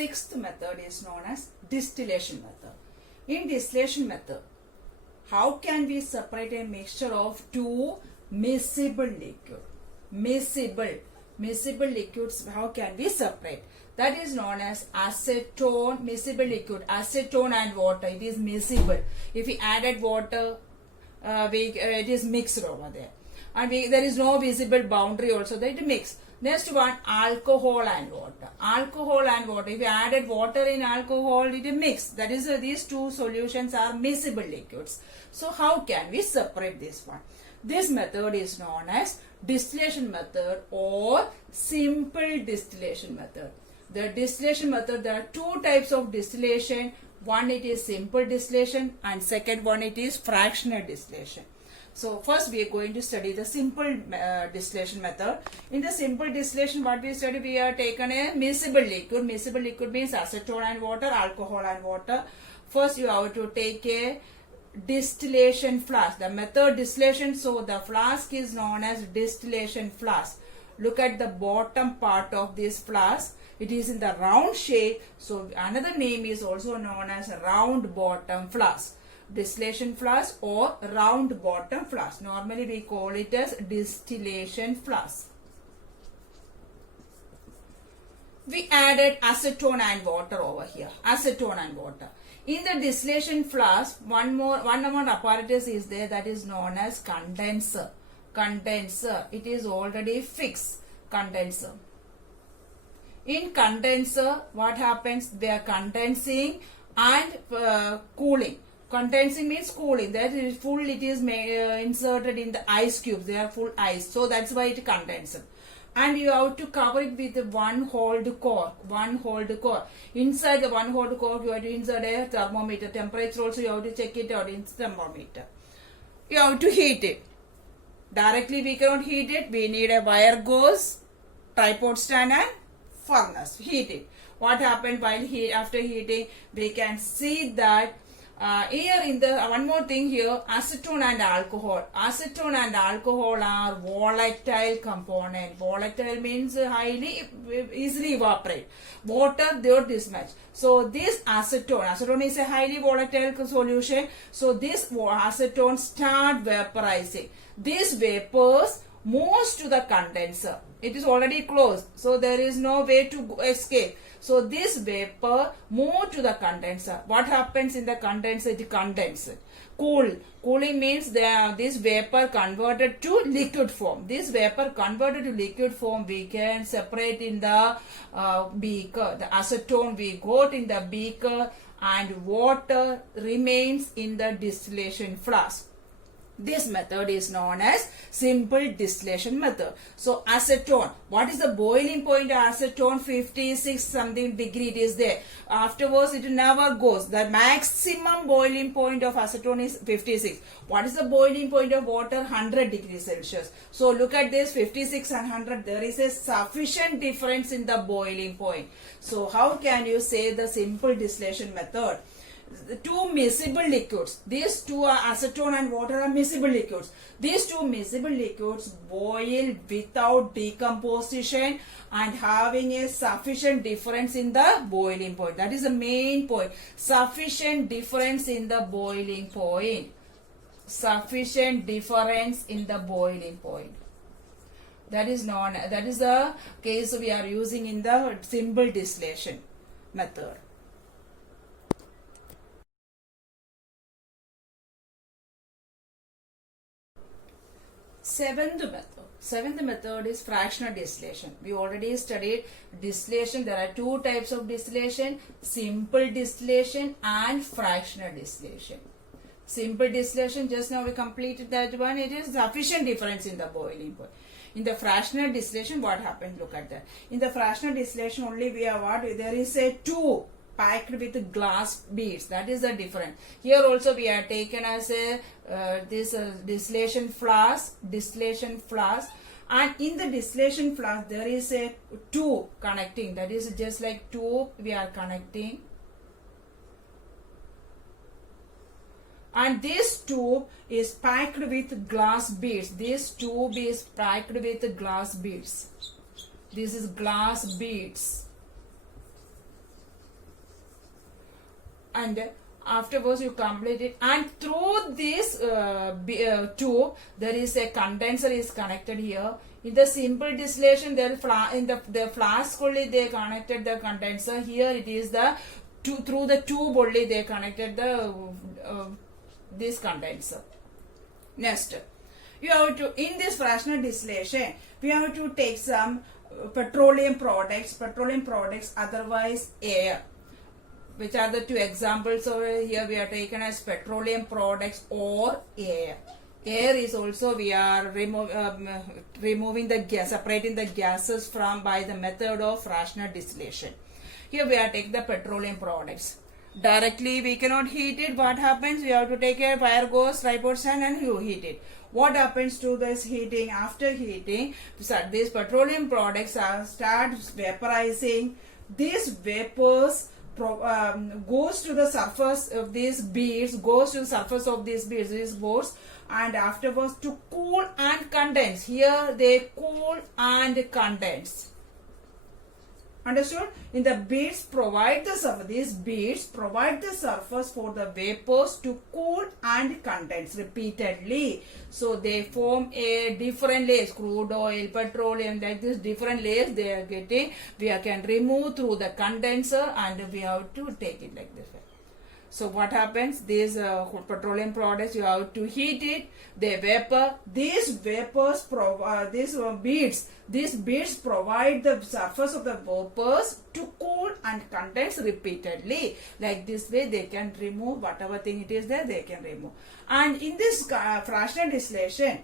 sixth method is known as distillation method. In distillation method, how can we separate a mixture of two miscible liquid? Miscible liquids, how can we separate? That is known as acetone, miscible liquid, acetone and water. It is miscible. If we added water, it is mixed over there. And there is no visible boundary also, that it mix. Next one, alcohol and water. Alcohol and water. If you added water in alcohol, it is mixed. That is, these two solutions are miscible liquids. So how can we separate this one? This method is known as distillation method or simple distillation method. The distillation method, there are two types of distillation. One, it is simple distillation, and second one, it is fractional distillation. So first we are going to study the simple distillation method. In the simple distillation, what we study, we have taken a miscible liquid. Miscible liquid means acetone and water, alcohol and water. First you have to take a distillation flask. The method distillation, so the flask is known as distillation flask. Look at the bottom part of this flask. It is in the round shape. So another name is also known as round bottom flask. Distillation flask or round bottom flask. Normally we call it as distillation flask. We added acetone and water over here. Acetone and water. In the distillation flask, one more apparatus is there, that is known as condenser. Condenser. It is already fixed. Condenser. In condenser, what happens? They are condensing and cooling. Condensing means cooling. That is full. It is inserted in the ice cubes. They are full ice. So that's why it condenses. And you have to cover it with one hold core. One hold core. Inside the one hold core, you have to insert a thermometer. Temperature also you have to check it out in thermometer. You have to heat it. Directly we cannot heat it. We need a wire gauze, tripod stand and furnace. Heat it. What happened while after heating? We can see that here in the one more thing here, acetone and alcohol. Acetone and alcohol are volatile component. Volatile means highly easily evaporate. Water, they are this much. So this acetone is a highly volatile solution. So this acetone start vaporizing. These vapors moves to the condenser. It is already closed, so there is no way to escape. So this vapor move to the condenser. What happens in the condenser? It condenses. Cooling means this vapor converted to liquid form. This vapor converted to liquid form we can separate in the beaker. The acetone we got in the beaker and water remains in the distillation flask. This method is known as simple distillation method. So acetone, what is the boiling point of acetone? 56 something degree it is there. Afterwards it never goes. The maximum boiling point of acetone is 56. What is the boiling point of water? 100 degrees Celsius. So look at this, 56 and 100. There is a sufficient difference in the boiling point. So how can you say the simple distillation method? The two miscible liquids. These two are acetone and water are miscible liquids. These two miscible liquids boil without decomposition and having a sufficient difference in the boiling point. That is the main point. Sufficient difference in the boiling point. Sufficient difference in the boiling point. That is the case we are using in the simple distillation method. Seventh method is fractional distillation. We already studied distillation. There are two types of distillation: simple distillation and fractional distillation. Simple distillation, just now we completed that one. It is sufficient difference in the boiling point. In the fractional distillation, what happens? Look at that. In the fractional distillation, only we have what? There is a tube packed with glass beads. That is the difference. Here also we are taken as a distillation flask, and in the distillation flask there is a tube connecting. That is just like tube we are connecting, and this tube is packed with glass beads. This tube is packed with glass beads. This is glass beads. and afterwards you complete it, and through this tube there is a condenser is connected here. In the simple distillation, there in the flask only they connected the condenser. Here it is the through the tube only they connected the this condenser. Next, you have to, in this fractional distillation, we have to take some petroleum products, otherwise air. Which are the two examples over here? We are taken as petroleum products or air. Air is also we are removing the gas, separating the gases from by the method of fractional distillation. Here we are taking the petroleum products. Directly we cannot heat it. What happens? We have to take a fire goes, tripod stand, and you heat it. What happens to this heating? After heating, these petroleum products start vaporizing. These vapors goes to the surface of these beads, and afterwards to cool and condense. Here they cool and condense. Understood? In the beads provide the surface. These beads provide the surface for the vapors to cool and condense repeatedly. So they form a different layers, crude oil, petroleum, like this different layers they are getting. We can remove through the condenser, and we have to take it like this way. So what happens? These petroleum products, you have to heat it. They vapor. These vapors provide these beads provide the surface of the vapors to cool and condense repeatedly. Like this way, they can remove whatever thing it is there. They can remove. And in this fractional distillation,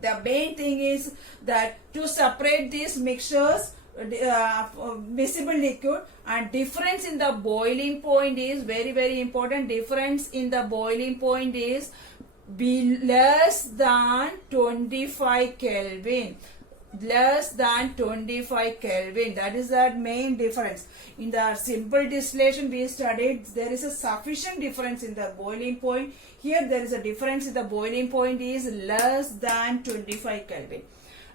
the main thing is that to separate these mixtures. Miscible liquid, and difference in the boiling point is very important. Difference in the boiling point is be less than 25 Kelvin. Less than 25 Kelvin. That is the main difference. In the simple distillation we studied, there is a sufficient difference in the boiling point. Here there is a difference in the boiling point is less than 25 Kelvin.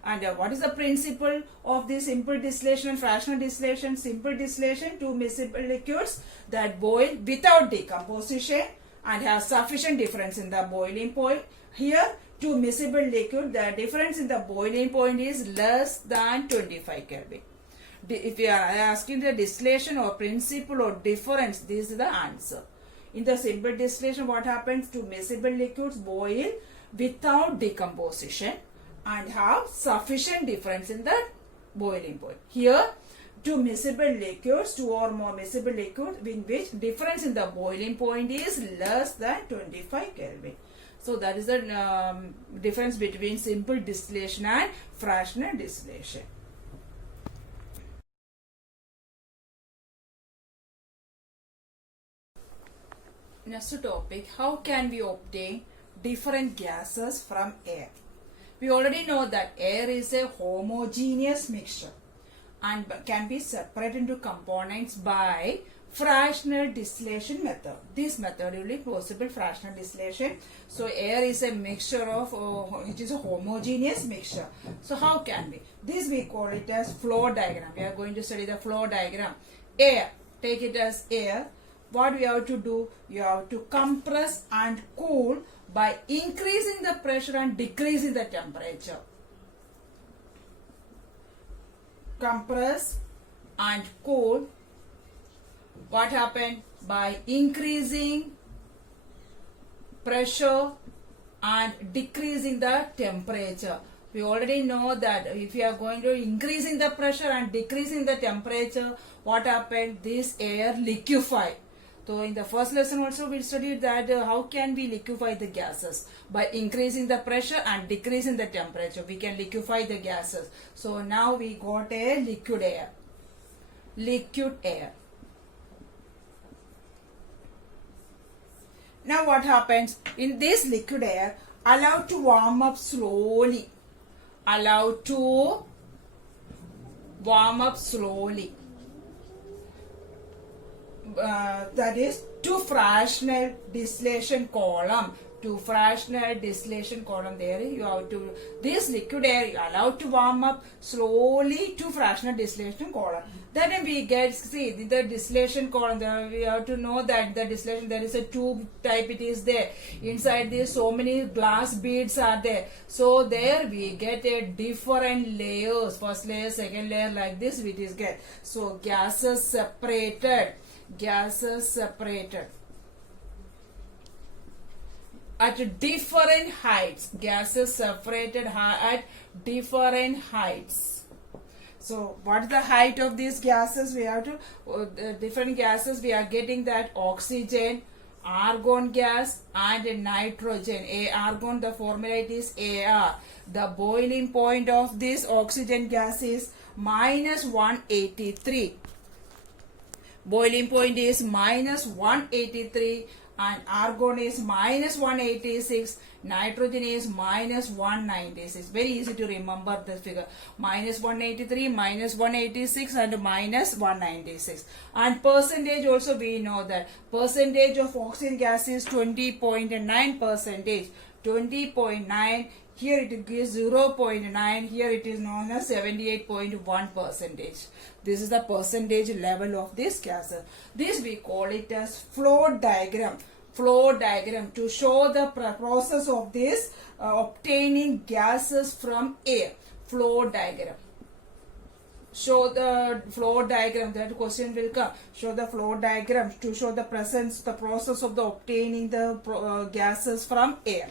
And what is the principle of this simple distillation and fractional distillation? Simple distillation, two miscible liquids that boil without decomposition and have sufficient difference in the boiling point. Here, two miscible liquid, the difference in the boiling point is less than 25 Kelvin. If you are asking the distillation or principle or difference, this is the answer. In the simple distillation, what happens? Two miscible liquids boil without decomposition and have sufficient difference in the boiling point. Here, two miscible liquids, two or more miscible liquids in which difference in the boiling point is less than 25 Kelvin. So that is the difference between simple distillation and fractional distillation. Next topic, how can we obtain different gases from air? We already know that air is a homogeneous mixture and can be separated into components by fractional distillation method. This method will be possible, fractional distillation. So air is a mixture of, it is a homogeneous mixture. So how can we? This we call it as flow diagram. We are going to study the flow diagram. Air, take it as air. What we have to do? You have to compress and cool by increasing the pressure and decreasing the temperature. Compress and cool. What happened? By increasing pressure and decreasing the temperature. We already know that if you are going to increasing the pressure and decreasing the temperature, what happened? This air liquefy. So in the first lesson also we studied that how can we liquefy the gases? By increasing the pressure and decreasing the temperature, we can liquefy the gases. So now we got a liquid air. Liquid air. Now what happens? In this liquid air, allow to warm up slowly. Allow to warm up slowly. That is to fractional distillation column. to fractional distillation column there. You have to, this liquid air you allowed to warm up slowly to fractional distillation column. Then we get, see the distillation column, we have to know that the distillation, there is a tube type, it is there. Inside this so many glass beads are there. So there we get a different layers, first layer, second layer, like this we just get. So gases separated at different heights, gases separated at different heights. So what is the height of these gases? We have to, different gases we are getting that oxygen, argon gas and nitrogen. Argon, the formula it is Ar. The boiling point of this oxygen gas is minus 183. Boiling point is minus 183 and argon is minus 186, nitrogen is minus 196. Very easy to remember this figure. Minus 183, minus 186 and minus 196. And percentage also we know that. Percentage of oxygen gas is 20.9 percentage. 20.9. Here it gives 0.9. Here it is known as 78.1 percentage. This is the percentage level of this gas. This we call it as flow diagram. Flow diagram to show the process of this obtaining gases from air. Flow diagram. Show the flow diagram. That question will come. Show the flow diagram to show the process of the obtaining the gases from air.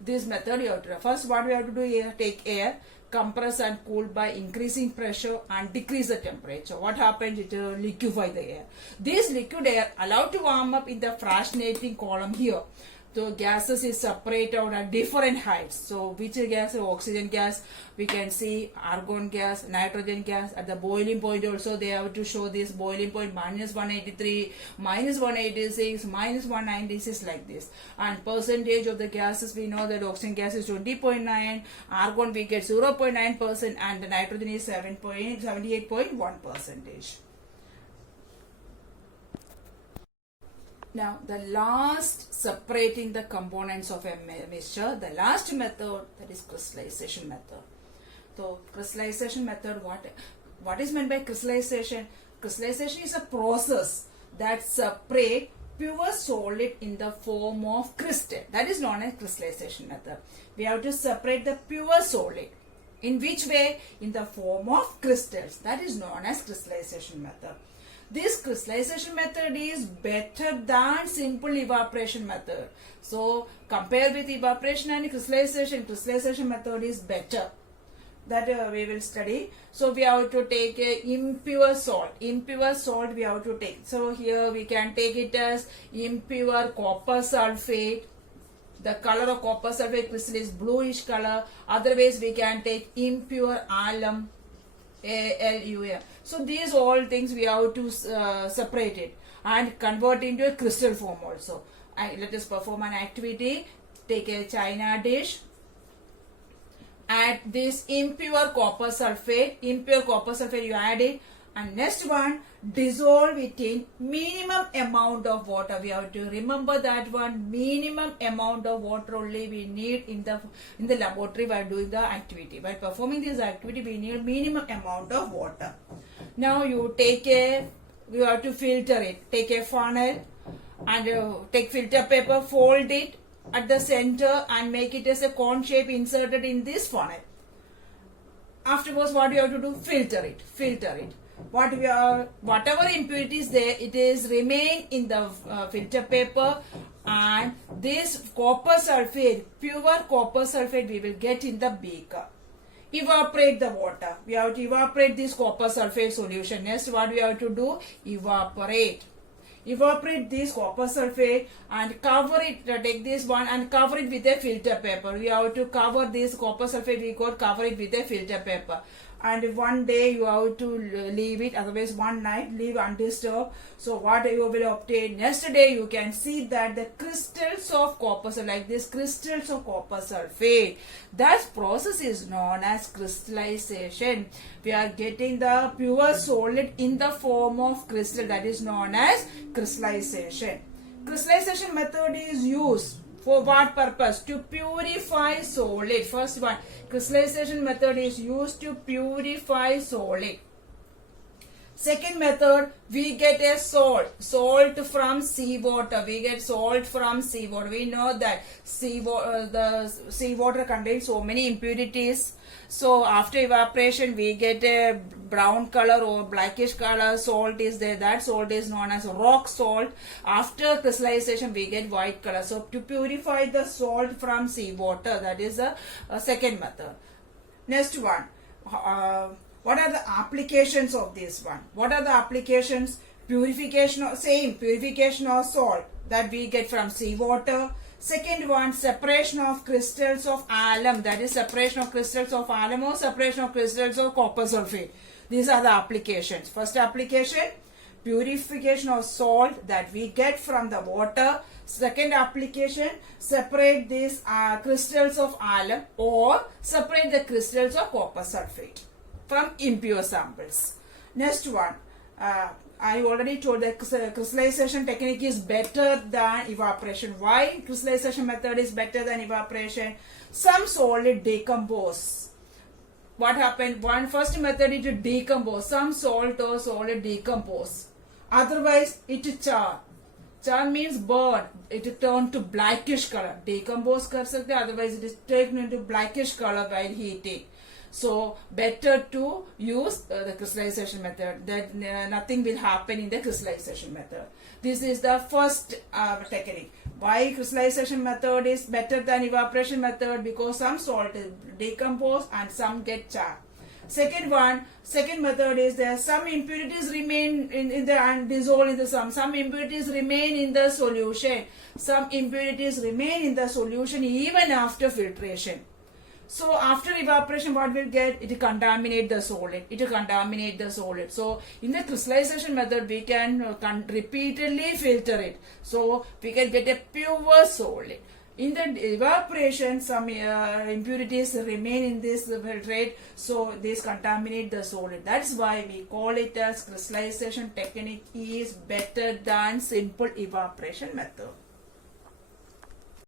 This method you have to, first what we have to do here, take air, compress and cool by increasing pressure and decrease the temperature. What happens? It will liquefy the air. This liquid air allowed to warm up in the fractionating column here. So gases is separated out at different heights. So which gas? Oxygen gas, we can see argon gas, nitrogen gas. At the boiling point also they have to show this boiling point minus 183, minus 186, minus 196 like this. And percentage of the gases, we know that oxygen gas is 20.9, argon we get 0.9% and the nitrogen is 78.1 percentage. Now the last separating the components of a mixture, the last method, that is crystallization method. So crystallization method, what is meant by crystallization? Crystallization is a process that separates pure solid in the form of crystal. That is known as crystallization method. We have to separate the pure solid. In which way? In the form of crystals. That is known as crystallization method. This crystallization method is better than simple evaporation method. So compare with evaporation and crystallization method is better. That we will study. So we have to take a impure salt. Impure salt we have to take. So here we can take it as impure copper sulfate. The color of copper sulfate crystal is bluish color. Otherwise we can take impure alum. ALUM. So these all things we have to separate it and convert into a crystal form also. Let us perform an activity. Take a china dish. Add this impure copper sulfate. Impure copper sulfate you add it. And next one, dissolve it in minimum amount of water. We have to remember that one, minimum amount of water only we need in the laboratory while doing the activity. While performing this activity, we need minimum amount of water. Now you have to filter it. Take a funnel and take filter paper, fold it at the center and make it as a cone shape inserted in this funnel. Afterwards, what you have to do? Filter it. Whatever impurities there, it is remain in the filter paper, and this copper sulfate, pure copper sulfate, we will get in the beaker. Evaporate the water. We have to evaporate this copper sulfate solution. Next, what we have to do? Evaporate this copper sulfate and cover it. Take this one and cover it with a filter paper. We have to cover this copper sulfate. We could cover it with a filter paper. And one day you have to leave it, otherwise one night leave undisturbed. So what you will obtain? Next day you can see that the crystals of copper sulfate, like this crystals of copper sulfate, that process is known as crystallization. We are getting the pure solid in the form of crystal, that is known as crystallization. Crystallization method is used For what purpose? To purify solid. First one, crystallization method is used to purify solid. Second method, we get a salt from seawater. We get salt from seawater. We know that the seawater contains so many impurities. So after evaporation, we get a brown color or blackish color salt is there. That salt is known as rock salt. After crystallization, we get white color. So to purify the salt from seawater, that is a second method. Next one. What are the applications of this one? What are the applications? Purification of salt that we get from seawater. Second one, separation of crystals of alum. That is separation of crystals of alum or separation of crystals of copper sulfate. These are the applications. First application, purification of salt that we get from the water. Second application, separate these crystals of alum or separate the crystals of copper sulfate from impure samples. Next one, I already told that crystallization technique is better than evaporation. Why crystallization method is better than evaporation? Some solid decompose. What happened? First method is to decompose. Some salt or solid decompose. Otherwise, it char. Char means burn. It turn to blackish color. Decompose kar sakte, otherwise it is taken into blackish color while heating. So better to use the crystallization method. That nothing will happen in the crystallization method. This is the first technique. Why crystallization method is better than evaporation method? Because some salt is decomposed and some get char. Second method is there some impurities remain in the and dissolve in the some impurities remain in the solution. Some impurities remain in the solution even after filtration. So after evaporation, what we'll get? It will contaminate the solid. So in the crystallization method, we can repeatedly filter it. So we can get a pure solid. In the evaporation, some impurities remain in this filtrate, so this contaminate the solid. That's why we call it as crystallization technique is better than simple evaporation method.